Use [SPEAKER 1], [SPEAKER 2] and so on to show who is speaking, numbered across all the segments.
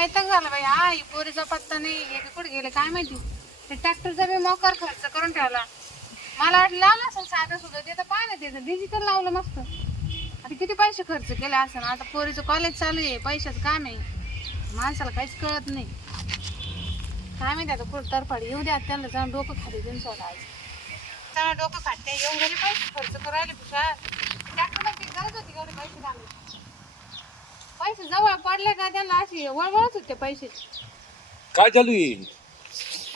[SPEAKER 1] वैताग झाला बाई. आई पोरीचा पत्ता नाही हे कुठे गेले काय माहिती? ते ट्रॅक्टरचा बी मोकार खर्च करून ठेवला. मला वाटलं लावलं असं साधं सुद्धा ते तर पाय ना त्याचं डिजिटल लावलं मस्त. आता किती पैसे खर्च केले असं आता पोरीचं कॉलेज चालू आहे पैशाचं काम आहे. माणसाला काहीच कळत नाही. काय माहिती आता कुठं तरफाडी येऊ द्या त्यांना जाऊन डोकं खाली देऊन सोडायचं त्याला डोकं खाते येऊन गेले पैसे खर्च करायला हुशार ट्रॅक्टरला ती गरज होती एवढे पैसे घालून पैसे जवळ पडले का त्यांना अशी वळवळच होते पैसे?
[SPEAKER 2] काय चालू आहे?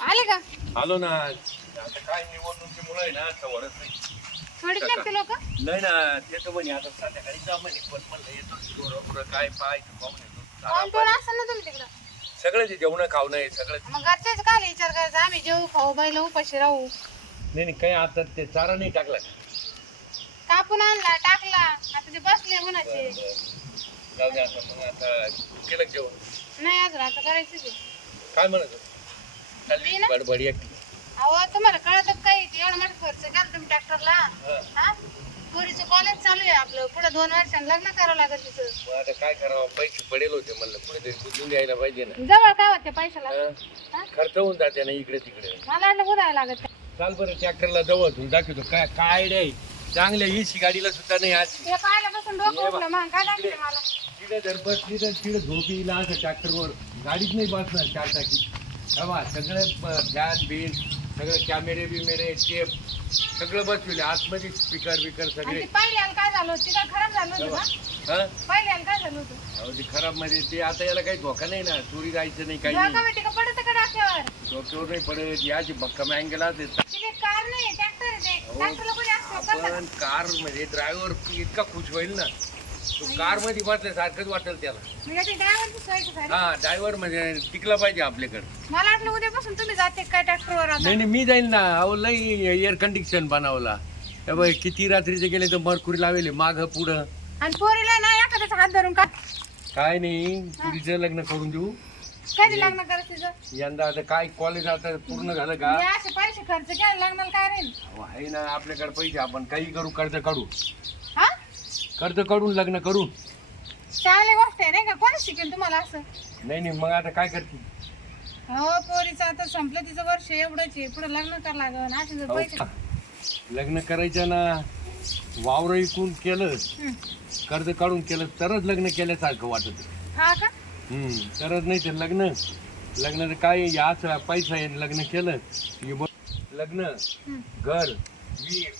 [SPEAKER 1] आले का?
[SPEAKER 2] आलो ना. आता काय निवडणुकीमुळे आहे ना नाही.
[SPEAKER 1] लोक?
[SPEAKER 2] नाही ना ते तर म्हणे आता संध्याकाळी जा म्हणे पण म्हणलं येतो काय पाहायचं पाहून येतो.
[SPEAKER 1] कोण ना तुम्ही तिकडं.
[SPEAKER 2] सगळं ते जेवण खावणं आहे सगळं
[SPEAKER 1] मग घरच्याच काय विचार करायचा आम्ही जेऊ खाऊ बैल उपाशी राहू.
[SPEAKER 2] नाही नाही काही आता ते चारा नाही टाकला.
[SPEAKER 1] कापून आणला टाकला. आता ते बसले म्हणाचे
[SPEAKER 2] जाऊ दे आता मग आता केलं का जेवण.
[SPEAKER 1] नाही अजून आता करायचं ते
[SPEAKER 2] काय म्हणत
[SPEAKER 1] मी ना?
[SPEAKER 2] बडबड एक.
[SPEAKER 1] अहो तुम्हाला कळत काही एवढा मोठा खर्च केला तुम्ही ट्रॅक्टरला?
[SPEAKER 2] हा.
[SPEAKER 1] हा? पोरीचं कॉलेज चालू आहे आपलं. पुढे दोन वर्षांनी लग्न करावं लागत तिचं.
[SPEAKER 2] मग आता काय करावं? पैसे पडेल होते म्हणलं. पुढे तरी बुजून द्यायला पाहिजे ना.
[SPEAKER 1] जवळ काय होते पैशाला?
[SPEAKER 2] हा?
[SPEAKER 1] हा?
[SPEAKER 2] खर्च होऊन जाते ना इकडे तिकडे.
[SPEAKER 1] मला वाटलं लागत
[SPEAKER 2] चाल बरं ट्रॅक्टरला जवळ ठेवून दाखवतो. काय काय आयडिया आहे? चांगल्या इशी गाडीला सुद्धा नाही आज.
[SPEAKER 1] ते पाहिल्यापासून डोकं उठलं मग. काय दाखवते मला?
[SPEAKER 2] जर बसली तर झोप येईल असं ट्रॅक्टरवर गाडीच नाही बसणार चार टाकी हवा सगळे फॅन बिन सगळे कॅमेरे बिमेरे टेप सगळं बसविले. आतमध्ये स्पीकर बिकर
[SPEAKER 1] आणि
[SPEAKER 2] सगळे.
[SPEAKER 1] ते पहिल्याला काय झालं होतं? ते काय खराब झालं होतं का?
[SPEAKER 2] हा?
[SPEAKER 1] पहिल्याला काय झालं होतं?
[SPEAKER 2] अहो, ते खराब म्हणजे ते आता याला काही धोका नाही ना. चोरी जायचं नाही काही नाही.
[SPEAKER 1] पडत का डोक्यावर?
[SPEAKER 2] डोक्यावर नाही पडत. याची भक्कम अँगल असते
[SPEAKER 1] तिथे कार नाही ट्रॅक्टर आहे ते. ट्रॅक्टरला कोणी असतं? कसं
[SPEAKER 2] आपण कार म्हणजे ड्रायव्हर इतका खुश होईल ना. कारमध्ये बसल्यासारखंच वाटेल त्याला.
[SPEAKER 1] म्हणजे ते ड्रायव्हरची सोय का सारी?
[SPEAKER 2] हा ड्रायव्हर म्हणजे टिकला पाहिजे आपल्याकडे.
[SPEAKER 1] मला वाटलं उद्यापासून तुम्ही जाते काय ट्रॅक्टरवर आता?
[SPEAKER 2] नाही नाही मी जाईल ना. अहो लई एअर कंडिशन बनवला. हे बघ किती रात्रीचे गेले तर मरकुरी लावेले माग पुढं.
[SPEAKER 1] आणि पोरीला ना एखाद्याचा हात धरून का
[SPEAKER 2] काय नाही पुरीचं लग्न करून देऊ.
[SPEAKER 1] कधी लग्न करायचं तिचं
[SPEAKER 2] यंदा आता काय कॉलेज आता पूर्ण झालं का?
[SPEAKER 1] हे असे पैसे खर्च केला लग्नाला काय राहील?
[SPEAKER 2] अहो, आहे ना आपल्याकडे पैसे आपण काही करू कर्ज काढू. कर्ज काढून लग्न करू.
[SPEAKER 1] चांगली गोष्ट आहे नाही का? कोणी शिकेल तुम्हाला असं?
[SPEAKER 2] नाही नाही मग आता काय करते
[SPEAKER 1] हो पोरीचं आता संपलं तिचं वर्ष एवढंच आहे. पुढे लग्न करावं लागल असे जर
[SPEAKER 2] अहो,
[SPEAKER 1] पैसे
[SPEAKER 2] लग्न करायचं ना वावर इकून केलं
[SPEAKER 1] हं.
[SPEAKER 2] कर्ज काढून केलं तरच लग्न केल्यासारखं वाटत.
[SPEAKER 1] हा का?
[SPEAKER 2] हम्म तरच नाही ते लग्न. लग्न काय याच पैसा आहे लग्न केलं लग्न
[SPEAKER 1] हं.
[SPEAKER 2] घर वीर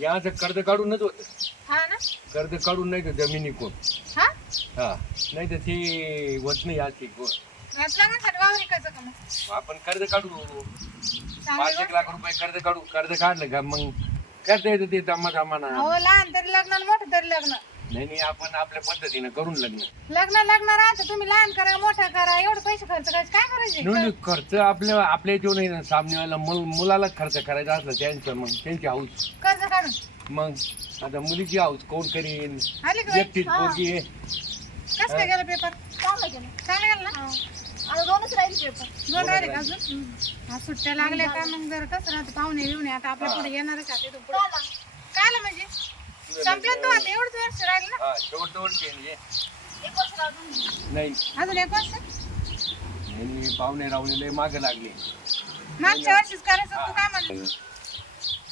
[SPEAKER 2] याच कर्ज काढूनच होत.
[SPEAKER 1] हा ना?
[SPEAKER 2] कर्ज काढून नाही तर जमिनी कोण
[SPEAKER 1] हा?
[SPEAKER 2] हा. नाही तर ती होत नाही कोण
[SPEAKER 1] आज लग्नासाठी वावर विकायचं का मग?
[SPEAKER 2] आपण कर्ज काढू.
[SPEAKER 1] चांगली
[SPEAKER 2] पाच एक लाख रुपये कर्ज काढू. कर्ज काढलं का मग करता येतं ते जमा जमाना
[SPEAKER 1] हो लहान तरी लग्नाला मोठं तरी लग्न.
[SPEAKER 2] नाही नाही आपण आपल्या पद्धतीनं करून लग्न.
[SPEAKER 1] लग्न लग्न राहतं. तुम्ही लहान करा मोठं करा. एवढे पैसे खर्च करायचे. काय करायचे?
[SPEAKER 2] नाही नाही, खर्च आपल्या आपल्या याच्यावर नाही ना सामनेवाला मुल मुलाला खर्च करायचा असला त्यांचं मग त्यांची हाऊस
[SPEAKER 1] कर्ज काढून.
[SPEAKER 2] मग आता मुलीची हाऊस कोण करीन?
[SPEAKER 1] आली का बाई?
[SPEAKER 2] एकटीच पोरगी आहे.
[SPEAKER 1] कसं काय गेलं पेपर चांगलं गेलं. चांगलं गेलं ना? आता दोनच राहिले पेपर दोन राहिले का अजून? हा, सुट्ट्या लागल्या का मग जर? कसं राहतं? पाहुणे येऊन आता आपल्या पुढे येणारच आहे तिथून पुढे? काय म्हणजे? संपलं तू आता? एवढंच वर्ष राहिलं ना?
[SPEAKER 2] हा शेवट शेवटची आहे म्हणजे.
[SPEAKER 1] एक वर्ष.
[SPEAKER 2] नाही.
[SPEAKER 1] अजून एक वर्ष?
[SPEAKER 2] यांनी पाहुणे रावणे लय मागे लागले.
[SPEAKER 1] मागच्या वर्षीच करायचं तू काय म्हणलं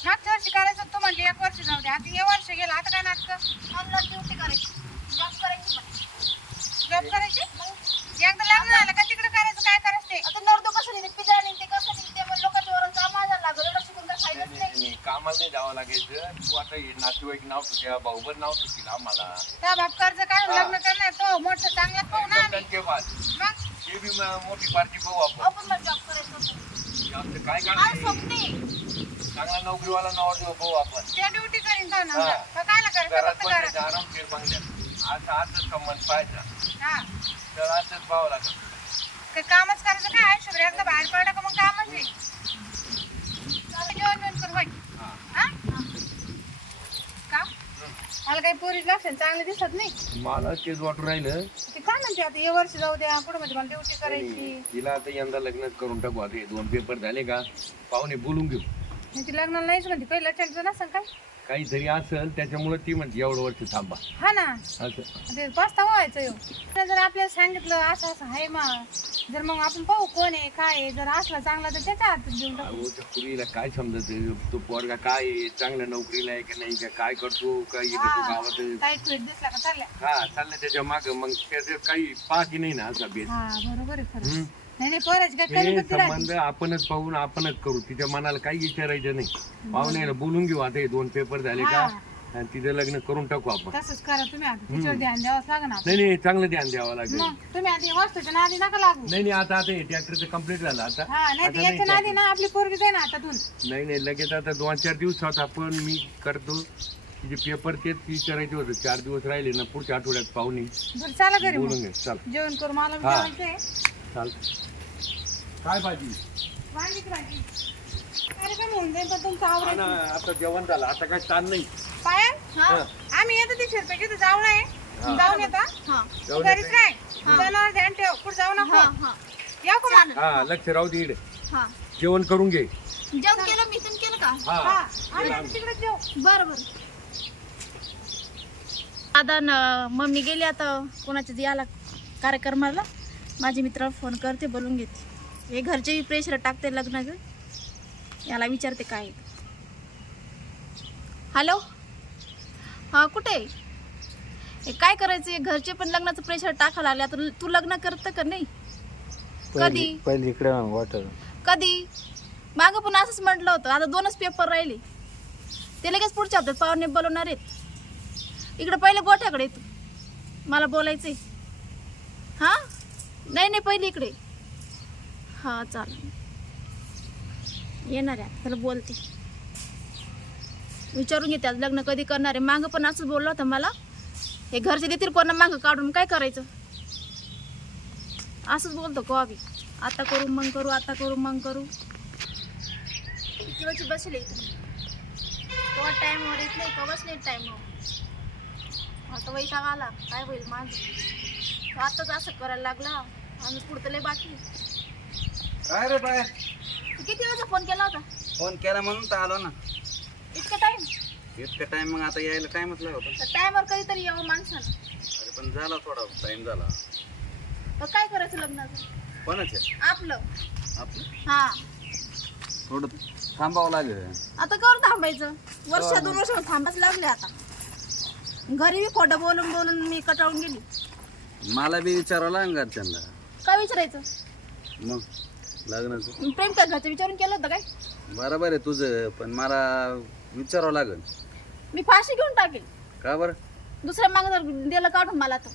[SPEAKER 1] मागच्या वर्षी करायचं तू म्हणली एक वर्ष जाऊ दे. आता हे वर्ष गेलं आता काय नाटक? ऑनलाईन ड्युटी करायची. जॉब करायची जॉब करायची? एकदा लग्न झालं का तिकडे करायचं काय करायचं ते? आता नर्दो कसं निघते पिझ्झा निघते कसं निघते? मग लोकांच्या वरून समाजा लागलं एवढं शिकून काय फायदाच
[SPEAKER 2] नाही,
[SPEAKER 1] नाही
[SPEAKER 2] नाही, कामाला नाही जावं लागायचं. तू आता हे नातेवाईक नाव तुझ्या भाऊबर नाव तुझी आम्हाला.
[SPEAKER 1] त्या बाप कर्ज काढून लग्न करणार तो मोठं चांगलं पाहू ना आम्ही.
[SPEAKER 2] त्यांचे बाद
[SPEAKER 1] मग?
[SPEAKER 2] ते बी म- मोठी पार्टी पाहू आपण.
[SPEAKER 1] आपण मला जॉब करायचं.
[SPEAKER 2] आमचं काय
[SPEAKER 1] स्वप्ने
[SPEAKER 2] चांगला नोकरीवाला देऊ पाहू आपण.
[SPEAKER 1] त्या ड्युटी करीन ना.
[SPEAKER 2] हा.
[SPEAKER 1] तर कायला करायचं
[SPEAKER 2] घरात
[SPEAKER 1] फक्त
[SPEAKER 2] बसायचं
[SPEAKER 1] घरात
[SPEAKER 2] आराम केर बांगल्यात असं असंच संबंध पाहायचा.
[SPEAKER 1] हा.
[SPEAKER 2] तर असंच पाहावं लागत
[SPEAKER 1] ते कामच करायचं काय? आयुष्यभर एकदा बाहेर पडलं का मग कामच आहे? चालेल, जेवण बिवण करू होय.
[SPEAKER 2] हा.
[SPEAKER 1] हा? का? मला काही पोरीच लक्षण चांगले दिसत नाही.
[SPEAKER 2] मला तेच वाटून राहिलं.
[SPEAKER 1] ते काय म्हणते आता? हे वर्ष जाऊ द्या. पुढे म्हणजे मला ड्युटी करायची.
[SPEAKER 2] तिला आता यंदा लग्नच करून टाकू. आता हे दोन पेपर झाले का? पाहुणे बोलून घेऊ.
[SPEAKER 1] म्हणजे लग्नाला नाहीच म्हणते पहिलं लक्षात नसेल काय?
[SPEAKER 2] काहीतरी असेल त्याच्यामुळे ती म्हणते एवढं वर्ष थांबा.
[SPEAKER 1] हा ना?
[SPEAKER 2] असं.
[SPEAKER 1] ते पस्ता व्हायचं ह्यो. तर जर आपल्याला सांगितलं असं असं आहे मग जर मग आपण पाहू कोण आहे काय आहे जर असला चांगला तर त्याच्या हातात देऊन टाकू.
[SPEAKER 2] अहो त्या पुरीला काय समजत तो पोरगा काय आहे? चांगल्या नोकरीला आहे का नाही? का काय करतो? काय इथे तो
[SPEAKER 1] हा
[SPEAKER 2] गावात
[SPEAKER 1] दिसला का चालल्या?
[SPEAKER 2] हा चाललं त्याच्या माग. मग त्याचं काही पाकी नाही ना असा बेस
[SPEAKER 1] हा बरोबर आहे खरं.
[SPEAKER 2] हम्म.
[SPEAKER 1] नाही नाही पोराची काय कमी
[SPEAKER 2] हे
[SPEAKER 1] बुद्धी राहते
[SPEAKER 2] संबंध आपणच पाहून आपणच करू. तिच्या मनाला काही विचारायचं नाही. पाहुण्याला बोलून घेऊ आता हे दोन पेपर झाले का?
[SPEAKER 1] हा.
[SPEAKER 2] आणि तिचं लग्न करून टाकू आपण.
[SPEAKER 1] तसंच करा तुम्ही आता. तिच्यावर ध्यान द्यावंच लागेल ना
[SPEAKER 2] नाही नाही चांगलं ध्यान द्यावं लागेल.
[SPEAKER 1] मग तुम्ही आधी वस्तूच्या नादी नका लागू.
[SPEAKER 2] नाही नाही आता आता ट्रॅक्टरचं कंप्लीट झालं आता.
[SPEAKER 1] हा नाही
[SPEAKER 2] आता
[SPEAKER 1] तर याच्या नादी ना आपली पोरगी जाईल ना हातातून.
[SPEAKER 2] नाही नाही लगेच आता दोन चार दिवसात आपण मी करतो. तिचे पेपर तेच विचारायचे होते. चार दिवस राहिले ना पुढच्या आठवड्यात पाहुणे.
[SPEAKER 1] बरं चला घरी मग.
[SPEAKER 2] बोलून घे चल.
[SPEAKER 1] जेवण करू मला
[SPEAKER 2] हा.
[SPEAKER 1] जेवायचंय.
[SPEAKER 2] काय भाजी?
[SPEAKER 1] वांगीची भाजी. कार्यक्रम होऊन जाईल तर तुमचं आवडेल
[SPEAKER 2] ना, आता जेवण झालं. आता काय ताण नाही.
[SPEAKER 1] पायल
[SPEAKER 2] हा.
[SPEAKER 1] आम्ही येतो ते शिरपे तिथे जाऊ नये
[SPEAKER 2] हा.
[SPEAKER 1] जाऊन येतो तू
[SPEAKER 2] जाऊन
[SPEAKER 1] घरीच
[SPEAKER 2] येते.
[SPEAKER 1] राह जनावर ध्यान ठेव. कुठं जाऊ नको. या का मग?
[SPEAKER 2] हा लक्ष राहू दे इकडे.
[SPEAKER 3] हा.
[SPEAKER 2] जेवण करून घे.
[SPEAKER 3] जेवण केलं मी पण केलं का?
[SPEAKER 2] हा.
[SPEAKER 1] हा. आम्ही आता तिकडे जेऊ.
[SPEAKER 3] बरं बरं. दादा न मम्मी गेली आता. कोणाच्या याला कार्यक्रमाला? माझे मित्र फोन करते बोलून घेते. हे घरचे प्रेशर टाकते लग्नाचं याला विचारते काय. हॅलो हां कुठे आहे? हे काय करायचं? घरचे पण लग्नाचं प्रेशर टाकायला लागले. आता तू लग्न करतं का नाही? कधी?
[SPEAKER 4] पहिले इकडे वाटर
[SPEAKER 3] कधी? मागं पण असंच म्हटलं होतं. आता दोनच पेपर राहिले. ते लगेच पुढच्या हप्त्यात पाहुणे बोलवणार आहेत. इकडे पहिले गोठ्याकडे तू मला बोलायचंय. हां? नाही नाही पहिले इकडे. हां चालेल. येणार आहे त्याला बोलते. विचारून घेते आज लग्न कधी करणार आहे? मागं पण असंच बोललं होतं मला. हे घरचे देतील कोणा मागं काढून? काय करायचं? असंच बोलतो कवाबी हो आता करू मग करू आता करू मग करू. किती बसले तुम्ही कवा टाईमवर येत नाही कवाच नाही टाईमवर. आता वैताग आला. काय होईल माझं आताच असं करायला लागला. आम्ही बाकी
[SPEAKER 4] काय रे बाय?
[SPEAKER 3] तू किती वेळचा फोन केला होता?
[SPEAKER 4] फोन केला म्हणून तर आलो ना.
[SPEAKER 3] इतका टाईम
[SPEAKER 4] इतका टाइम मग आता यायला टाइमच लागत होता?
[SPEAKER 3] तर टाईमवर कधीतरी यावं माणसानं.
[SPEAKER 4] अरे पण झाला थोडा टाइम झाला.
[SPEAKER 3] काय करायचं लग्नाचं?
[SPEAKER 4] कोणाचे?
[SPEAKER 3] आपलं.
[SPEAKER 4] आपलं?
[SPEAKER 3] हा.
[SPEAKER 4] थोडं थांबावं लागेल.
[SPEAKER 3] आता कर थांबायचं? वर्ष दोन वर्ष थांबाच लागले आता. घरी बी खोटं बोलून बोलून मी कटाळून गेली.
[SPEAKER 4] मला बी विचारावं लागेल घरच्यांना.
[SPEAKER 3] काय विचारायचं?
[SPEAKER 4] मग लग्नाचं
[SPEAKER 3] प्रेम करण्याचं विचारून केलं होतं काय?
[SPEAKER 4] बरोबर आहे तुझं पण मला विचारावं लागेल.
[SPEAKER 3] मी फाशी घेऊन टाकेल.
[SPEAKER 4] का बरं?
[SPEAKER 3] दुसऱ्या मागे जर दिलं काढून मला तर.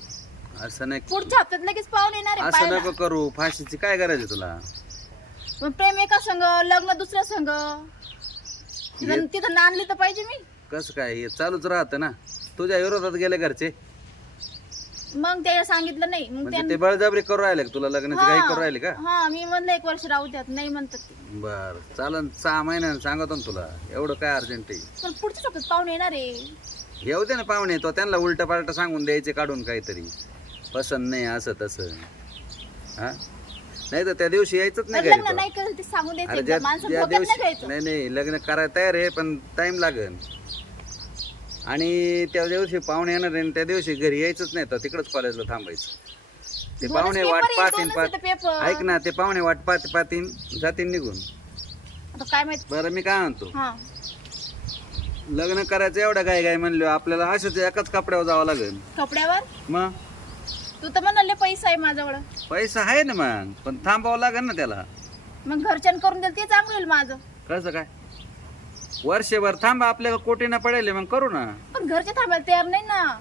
[SPEAKER 4] असं नाही.
[SPEAKER 3] पुढच्या हप्त्यात लगेच पाहून येणार आहे
[SPEAKER 4] असं
[SPEAKER 3] पाहायला.
[SPEAKER 4] नको करू फाशीची काय करायचं तुला?
[SPEAKER 3] पण प्रेम एका संघ लग्न दुसऱ्या संघ. तिथं तिथं नांदली तर पाहिजे मी.
[SPEAKER 4] कसं काय? हे चालूच राहतं ना. तुझ्या विरोधात गेले घरचे.
[SPEAKER 3] मग त्याला सांगितलं नाही. मग
[SPEAKER 4] म्हणजे ते बळजबरी करू राहिले का? तुला लग्नाची काही करू राहिले का?
[SPEAKER 3] हा मी म्हणलं एक वर्ष राहू द्यात नाही म्हणतात ते.
[SPEAKER 4] बर चालन सहा महिन्यानं सांगतो ना तुला. एवढं काय अर्जंट आहे?
[SPEAKER 3] पण पुढच्या हप्त्यात पाहून येणार आहे.
[SPEAKER 4] येऊ दे ना पाहुणे तो त्यांना उलट पालट सांगून द्यायचे काढून काहीतरी. पसंत नाही असं तसं. हा? नाही तर त्या दिवशी यायचंच नाही घरी
[SPEAKER 3] लग्न
[SPEAKER 4] तो.
[SPEAKER 3] नाही करेल ते सांगून
[SPEAKER 4] अरे
[SPEAKER 3] द्यायचं
[SPEAKER 4] ज्या
[SPEAKER 3] एकदा. माणसं
[SPEAKER 4] ज्या
[SPEAKER 3] डोक्यात नाही
[SPEAKER 4] दिवशी
[SPEAKER 3] घ्यायचं
[SPEAKER 4] नाही नाही लग्न करायला तयार आहे पण टाइम लागेल आणि त्या दिवशी पाहुणे येणार आहे आणि त्या दिवशी घरी यायचंच नाही तर तिकडच कॉलेजला थांबायचं. ते पाहुणे
[SPEAKER 3] paper
[SPEAKER 4] वाट
[SPEAKER 3] आहे,
[SPEAKER 4] पाहतीन
[SPEAKER 3] दोनच
[SPEAKER 4] पाहत
[SPEAKER 3] paper.
[SPEAKER 4] ऐक ना ते पाहुणे वाट पाहत पाहतीन जातीन निघून.
[SPEAKER 3] आता काय माहीत?
[SPEAKER 4] बरं मी काय म्हणतो?
[SPEAKER 3] हा.
[SPEAKER 4] लग्न करायचं एवढं काय काय म्हणलो आपल्याला असंच एकाच कपड्यावर जावं लागेल.
[SPEAKER 3] कपड्यावर?
[SPEAKER 4] मग?
[SPEAKER 3] तू तर म्हणाले पैसा आहे माझ्यावर
[SPEAKER 4] पैसा आहे ना मग पण थांबावं लागेल ना त्याला.
[SPEAKER 3] मग घरच्यान करून दिलं ते चांगलं होईल माझं.
[SPEAKER 4] कसं काय? वर्षभर थांबा आपल्याला कोटीना पडेल मग करू ना.
[SPEAKER 3] पण घरचे थांबायला तयार नाही ना.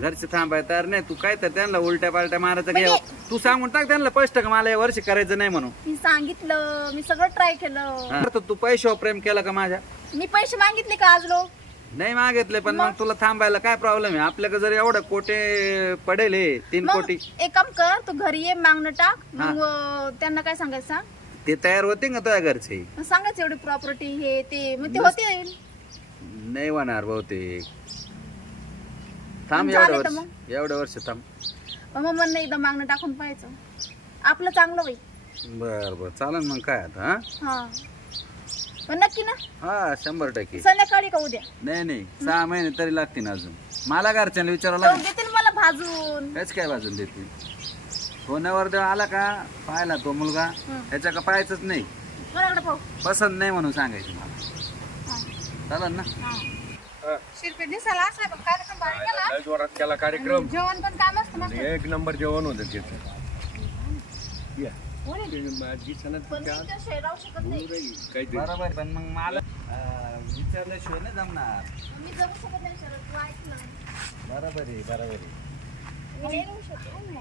[SPEAKER 4] घरचे थांबाय तर नाही तू काय तर त्यांना उलट्या पालट्या मारायचं
[SPEAKER 3] म्हणजे-
[SPEAKER 4] घे तू सांगून टाक त्यांना का मला या वर्षी करायचं नाही म्हणून.
[SPEAKER 3] मी सांगितलं मी सगळं ट्राय केलं.
[SPEAKER 4] हा, तर तू पैशावर प्रेम केला का माझ्या?
[SPEAKER 3] मी पैसे मागितले का आज लोक?
[SPEAKER 4] नाही मागितले पण मग तुला थांबायला काय प्रॉब्लेम आहे? आपल्याकडे जर एवढं कोटे पडेल हे, तीन
[SPEAKER 3] मग
[SPEAKER 4] कोटी.
[SPEAKER 3] एक काम कर तू घरी ये मागणं टाक. मग अं, त्यांना काय सांगायचं सांग?
[SPEAKER 4] ते तयार होते का तुझ्या घरचे?
[SPEAKER 3] मग सांगायचं एवढी प्रॉपर्टी हे ते मग ते होते
[SPEAKER 4] नाही होणार बहुतेक. थांब
[SPEAKER 3] झालं
[SPEAKER 4] एवढं
[SPEAKER 3] तर
[SPEAKER 4] वर्ष एवढं वर्ष थांब.
[SPEAKER 3] मग म्हणणं एकदा मागणं टाकून पाहायचं. आपलं चांगलं होईल.
[SPEAKER 4] बर बर. चालन मग काय आता हा?
[SPEAKER 3] हा. पण नक्की ना?
[SPEAKER 4] हा शंभर टक्के.
[SPEAKER 3] संध्याकाळी का उद्या?
[SPEAKER 4] नाही नाही. सहा महिने तरी लागतील अजून. मला घरच्यांना विचारावं
[SPEAKER 3] तो
[SPEAKER 4] लागेल.
[SPEAKER 3] मला भाजून.
[SPEAKER 4] काहीच काय वाजून देतील? फोनावर जेव्हा आला का पाहिला तो मुलगा
[SPEAKER 3] हं.
[SPEAKER 4] त्याच्या का पाहायचंच नाही.
[SPEAKER 3] कोणाकडे पाहू?
[SPEAKER 4] पसंत नाही म्हणून सांगायचं मला.
[SPEAKER 3] हा.
[SPEAKER 4] चालेल ना?
[SPEAKER 3] हा.
[SPEAKER 1] शिरपे दिसायला असला पण कार्यक्रम भारी केला.
[SPEAKER 2] लय जोरात केला कार्यक्रम.
[SPEAKER 1] जेवण पण काम असतं
[SPEAKER 2] एक नंबर जेवण होतं त्याचं या.
[SPEAKER 3] कोण आहे?
[SPEAKER 2] ते माझी सणत
[SPEAKER 3] पण मी त्याशिवाय राहू शकत नाही.
[SPEAKER 2] काहीतरी.
[SPEAKER 4] बरोबर पण मग मला अं, विचारल्याशिवाय नाही जमणार.
[SPEAKER 3] मी जगू शकत नाही शरद तू ऐकलं
[SPEAKER 4] बरोबर आहे बरोबर आहे.
[SPEAKER 3] मी नाही राहू शकत ना.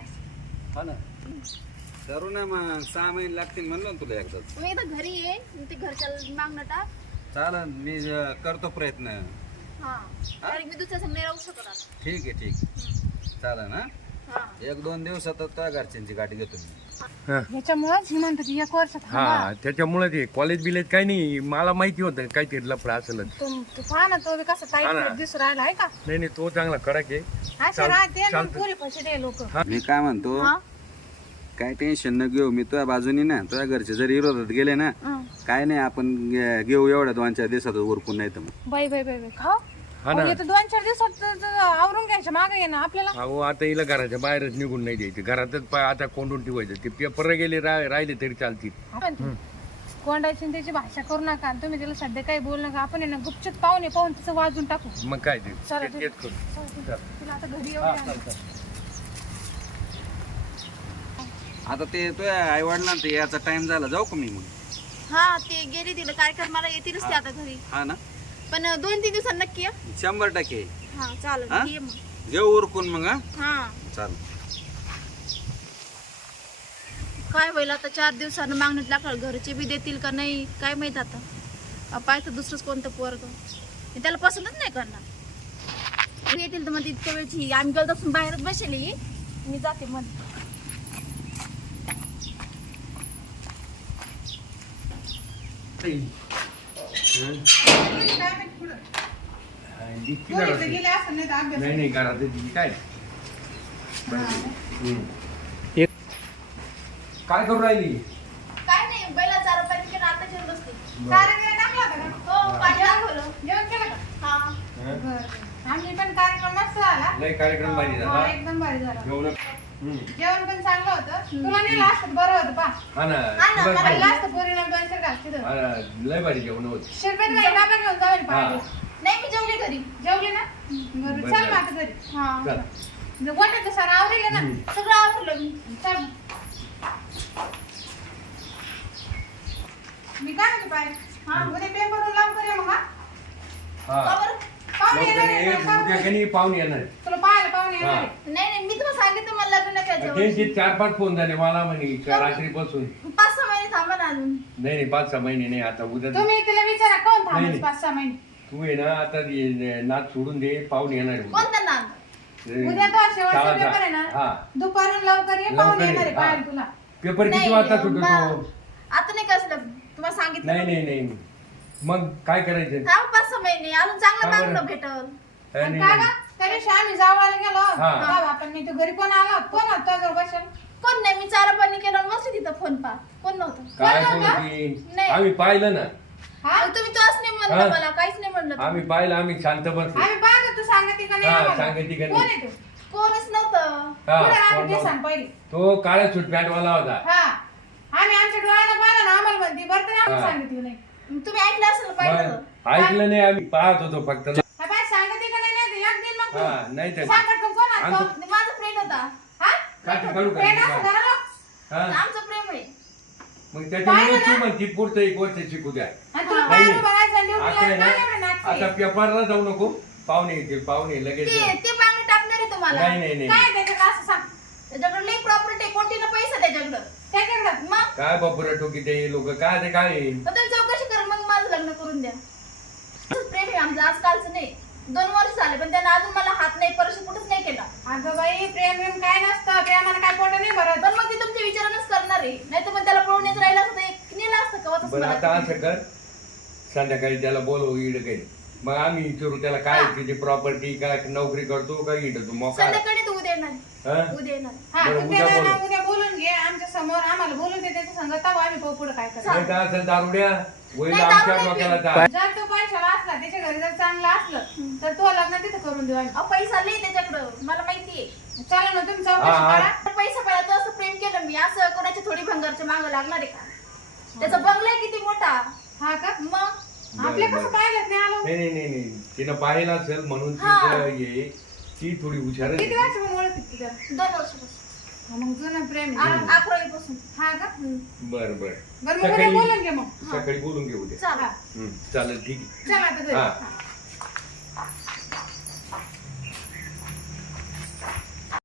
[SPEAKER 4] हा ना. करू ना मग सहा महिने लागतील म्हणलं ना तुला एकदाच.
[SPEAKER 3] तुम्ही एकदा घरी ये मी ते घरच्या मागणं टाक
[SPEAKER 4] चालेल मी अं, करतो प्रयत्न.
[SPEAKER 3] हा. मी दुसऱ्या संग नाही राहू शकत आता.
[SPEAKER 4] ठीक आहे ठीक. आहे चालेल ना
[SPEAKER 3] हा.
[SPEAKER 4] एक दोन दिवसात त्या घरच्यांची गाठी घेतो मी.
[SPEAKER 1] ही. म्हणतात एक वर्ष थांबा.
[SPEAKER 2] हा त्याच्यामुळे ते कॉलेज बिलेज काही नाही. मला माहिती होतं काहीतरी लफडा असेल
[SPEAKER 1] तो तू पहा ना तो बी कसा
[SPEAKER 2] हा ना.
[SPEAKER 1] टाईट दिसू राहिला आहे का?
[SPEAKER 2] नाही नाही तो चांगला कडक आहे.
[SPEAKER 1] असे
[SPEAKER 2] चाल-
[SPEAKER 1] राहते ना
[SPEAKER 2] चालतं.
[SPEAKER 1] पुरे पैसे दे लोक.
[SPEAKER 4] मी काय म्हणतो
[SPEAKER 3] हा?
[SPEAKER 4] काय टेन्शन न घेऊ. मी तुझ्या बाजूनी ना तुझ्या घरचे जर विरोधात गेले ना
[SPEAKER 3] हा.
[SPEAKER 4] काय नाही आपण घे- घेऊ एवढ्या दोन चार दिवसात उरकून नाही तर मग.
[SPEAKER 1] बाई बाई बाई बाई खाऊ.
[SPEAKER 2] हा ना.
[SPEAKER 1] येतं दोन चार दिवसात तर- तर आवरून घ्यायच्या मागे ये ना आपल्याला.
[SPEAKER 2] अहो आता हिला घराच्या बाहेरच निघून नाही द्यायचे. घरातच आता कोंडून ठेवायचं. ते पेपर गेले रा- राहिले तरी चालतील.
[SPEAKER 1] आपण कोंडायची आणि त्याची भाषा करू नका आणि तुम्ही तिला सध्या काही बोलू नका. आपण आहे ना गुपचूप पाहुणे पाहून तिचं वाजून टाकू.
[SPEAKER 2] मग काय ते?
[SPEAKER 1] चला,
[SPEAKER 2] ते- तेच करू.
[SPEAKER 1] तिला आता घरी येऊ
[SPEAKER 2] हा,
[SPEAKER 1] द्या.
[SPEAKER 4] आता ते तुझ्या आई वडिलांना याचा टाइम झाला. जाऊ का मी मग?
[SPEAKER 3] हा ते गेली तिला. कार्यक्रमाला येतीलच ते आता घरी.
[SPEAKER 4] हा ना?
[SPEAKER 3] पण दोन तीन दिवसांनी नक्की या.
[SPEAKER 4] शंभर टक्के.
[SPEAKER 3] हा चालेल.
[SPEAKER 4] हा?
[SPEAKER 3] ये मग.
[SPEAKER 4] घेऊ उरकून मग हा?
[SPEAKER 3] हा.
[SPEAKER 4] चाल
[SPEAKER 3] काय होईल आता? चार दिवसानं मागणीत लागलं घरचे बी देतील का नाही? काय माहीत आता? पाहिजे दुसरंच कोणतं पोरग. त्याला पसंतच नाही करणार. येतील तर मग इतक्या वेळची आम्ही गलदासून बाहेरच बसली मी जाते मध्ये
[SPEAKER 2] दिसती घरात.
[SPEAKER 1] गेले असं नाही
[SPEAKER 2] नाही घरात काय करू राहिली
[SPEAKER 3] काय नाही बैला चार पाणी केलं आता जेवण बसते
[SPEAKER 1] सारं वेळ टाकला होता का
[SPEAKER 3] हो पाणी दाखवलं
[SPEAKER 1] जेवण केलं का
[SPEAKER 3] हा?
[SPEAKER 1] बरं आम्ही पण कार्यक्रम मस्त झाला
[SPEAKER 2] लय कार्यक्रम भारी
[SPEAKER 1] हो,
[SPEAKER 2] झाला
[SPEAKER 1] एकदम भारी झाला
[SPEAKER 2] जेवण हम्म.
[SPEAKER 1] जेवण पण चांगलं होतं तुला नेलं असतं बरं होतं पा
[SPEAKER 2] हा ना
[SPEAKER 1] असतं
[SPEAKER 2] लय भारी जेवण होत.
[SPEAKER 1] नाही घेऊन पाहिजे
[SPEAKER 3] नाही मी जेवले घरी.
[SPEAKER 1] जेवली ना? बरं
[SPEAKER 2] बरं
[SPEAKER 1] चल आता घरी.
[SPEAKER 3] हा
[SPEAKER 2] चल.
[SPEAKER 1] वाटायचं सर आवरेल ना.
[SPEAKER 2] हम्म.
[SPEAKER 3] सगळं आवडलं मी.
[SPEAKER 1] चल. मी काय म्हणते पाय हा उद्या पेपर लवकर ये मग हा.
[SPEAKER 2] हा.
[SPEAKER 3] बरं?
[SPEAKER 1] पाहुणे
[SPEAKER 2] लवकर
[SPEAKER 1] येणार आहे,
[SPEAKER 2] पाहुणे येणार
[SPEAKER 1] तुला पाहायला पाहुणे येणार. आहे.
[SPEAKER 3] नाही नाही मी तुम्हाला सांगितलं मला लग्न
[SPEAKER 2] त्यांचे चार पाच फोन झाले मला म्हणे का रात्रीपासून.
[SPEAKER 3] पाच अजून
[SPEAKER 2] नाही नाही पाच सहा महिने नाही आता उद्या
[SPEAKER 1] तुम्ही तिला विचारा कोण
[SPEAKER 2] नाही.
[SPEAKER 1] पाच सहा महिने?
[SPEAKER 2] तू आहे ना आता ये- नाच सोडून दे पाहुणे येणार आहे. उद्या.
[SPEAKER 3] कोणतं नाव
[SPEAKER 2] ते-
[SPEAKER 1] उद्या तो शेवटचा पेपर आहे ना? दुपारून लवकर ये
[SPEAKER 2] लवकर ये,
[SPEAKER 1] येणार आहे
[SPEAKER 2] हा.
[SPEAKER 1] पाहायला तुला.
[SPEAKER 2] पेपर किती वाजता सुटतो
[SPEAKER 3] मग- आता नाही कसलं तुम्हाला सांगितलं
[SPEAKER 2] नाही नाही नाही. मग काय करायचं?
[SPEAKER 3] थांब पाच सहा महिने. अजून चांगलं
[SPEAKER 2] का बरं?
[SPEAKER 3] चांगलं भेटल
[SPEAKER 1] आणि का. गं? आम्ही जावायला गेलो.
[SPEAKER 2] हा.
[SPEAKER 1] मी तू घरी कोण आला. कोण होता जवळ बसेल?
[SPEAKER 3] कोण नाही मी चारा पाणी केलं आणि पा. कोण नव्हतं?
[SPEAKER 2] काय
[SPEAKER 1] कोण
[SPEAKER 3] नाही.
[SPEAKER 2] आम्ही पाहिलं ना.
[SPEAKER 1] हा?
[SPEAKER 3] अहो, तुम्ही तोच नाही
[SPEAKER 2] हा.
[SPEAKER 3] म्हणलं मला. काहीच नाही म्हणलं
[SPEAKER 2] आम्ही. पाहिलं आम्ही शांत बसलो.
[SPEAKER 1] आम्ही पाहतो तू सांगते का नाही
[SPEAKER 2] हा,
[SPEAKER 1] आम्हाला?
[SPEAKER 2] सांगते का
[SPEAKER 1] कोण
[SPEAKER 2] नाही.
[SPEAKER 1] आहे तू?
[SPEAKER 3] कोणच नव्हतं.
[SPEAKER 2] हा, कोण
[SPEAKER 1] ते
[SPEAKER 2] नव्हतं.
[SPEAKER 1] सांग पहिले.
[SPEAKER 2] तो काळ्या सूट पॅन्ट वाला होता.
[SPEAKER 1] हा. आम्ही आमच्या डोळ्यानं पाहिलं ना आम्हाला म्हणते बरं तरी आम्हाला
[SPEAKER 2] हा.
[SPEAKER 1] सांगितलं नाही.
[SPEAKER 3] तुम्ही ऐकलं असेल पाहिलं
[SPEAKER 2] मग ऐकलं नाही आम्ही पाहत होतो फक्त.
[SPEAKER 1] हा बाय सांगते का नाही? नाही तर एक दिन मग
[SPEAKER 2] हा
[SPEAKER 1] तू
[SPEAKER 2] नाही तर
[SPEAKER 1] सांग पटकन कोण? असतो
[SPEAKER 2] आमचं-
[SPEAKER 3] माझा फ्रेंड होता.
[SPEAKER 1] हा?
[SPEAKER 2] का
[SPEAKER 1] असं?
[SPEAKER 2] हा.
[SPEAKER 3] आमचं
[SPEAKER 2] मग त्याच्यामुळे तू म्हणती पुढचं एक वर्ष शिकू द्या.
[SPEAKER 1] आणि तुला
[SPEAKER 2] नाही, आता आहे ना
[SPEAKER 1] आहे?
[SPEAKER 2] आता पेपरला जाऊ नको. पाहुणे येतील पाहुणे लगेच
[SPEAKER 3] ते टाकणार आहे तुम्हाला.
[SPEAKER 2] नाही नाही नाही
[SPEAKER 1] काय त्याच्यात असं सांग.
[SPEAKER 3] त्याच्याकडे लई प्रॉपर्टी कोटीनं पैसा त्याच्याकडं.
[SPEAKER 1] त्याच्याकडं
[SPEAKER 3] मग?
[SPEAKER 2] काय बापुरा टोकी ते लोक काय ते काय?
[SPEAKER 3] मग तुम्ही चौकशी कर मग माझं लग्न करून द्या. असंच प्रेम आहे आमचं आजकालचं नाही. दोन वर्ष झाले पण त्यानं अजून मला हात नाही परशी कुठंच नाही केला.
[SPEAKER 1] अगं बाई प्रेम काय नसतं प्रेमानं काय पोट नाही भरत.
[SPEAKER 3] पण मग ते तुमच्या विचारानंच करणार आहे. नाही तर मग त्याला पळून येत राहिलं असतं तर एक वाचच
[SPEAKER 2] बरं
[SPEAKER 3] मला
[SPEAKER 2] आता असं कर संध्याकाळी त्याला बोलव इड काही मग आम्ही विचारू त्याला काय तिची प्रॉपर्टी काय नोकरी करतो का इड तू मोका
[SPEAKER 3] संध्याकाळी तू उद्या येणार
[SPEAKER 2] हा?
[SPEAKER 3] उद्या येणार
[SPEAKER 1] हा
[SPEAKER 2] बरं,
[SPEAKER 1] तू
[SPEAKER 2] उद्या
[SPEAKER 1] त्याला ना
[SPEAKER 2] बोलू.
[SPEAKER 1] उद्या बोलून घे आमच्यासमोर आम्हाला बोलून दे त्याच्या संग तेव्हा आम्ही पाहू पुढे काय करतो
[SPEAKER 2] नाही तर असं दारुड्या वैल
[SPEAKER 3] नाही,
[SPEAKER 2] आमच्या
[SPEAKER 3] दारू नाही
[SPEAKER 2] डोक्याला
[SPEAKER 3] पित.
[SPEAKER 2] ताप.
[SPEAKER 1] जर तो पैशाला असला त्याच्या घरी जर चांगला असलं तर तो लग्न तिथं करून देऊ आम्ही.
[SPEAKER 3] अहो पैसा लई त्याच्याकडं मला माहितीये
[SPEAKER 1] चला ना तुम्ही चौकशी
[SPEAKER 2] हा.
[SPEAKER 1] करा
[SPEAKER 3] पण पैसा पाहिजे तर असं प्रेम केलं मी असं कोणाची थोडी भंगारच्या मागं लागणार आहे का त्याचा बंगला आहे किती मोठा?
[SPEAKER 1] हा का?
[SPEAKER 3] मग?
[SPEAKER 1] आपल्या कसं. पाहिलं नाही आलो?
[SPEAKER 2] नाही नाही नाही नाही. तिनं पाहिलं असेल म्हणून. तिचं ती थोडी हुशार
[SPEAKER 1] किती. वर्ष तुझ्या
[SPEAKER 3] दोन वर्षापासून.
[SPEAKER 1] मग जुनं प्रेम आहे.
[SPEAKER 3] आ- अकरावीपासून.
[SPEAKER 1] हा का?
[SPEAKER 2] बर बर.
[SPEAKER 1] बरं मग उद्या बोलून घे मग.
[SPEAKER 2] सकाळी बोलून घेऊ दे
[SPEAKER 3] चालेल.
[SPEAKER 2] चालेल ठीक आहे.
[SPEAKER 1] चला आता घरी
[SPEAKER 2] हा.
[SPEAKER 1] हा.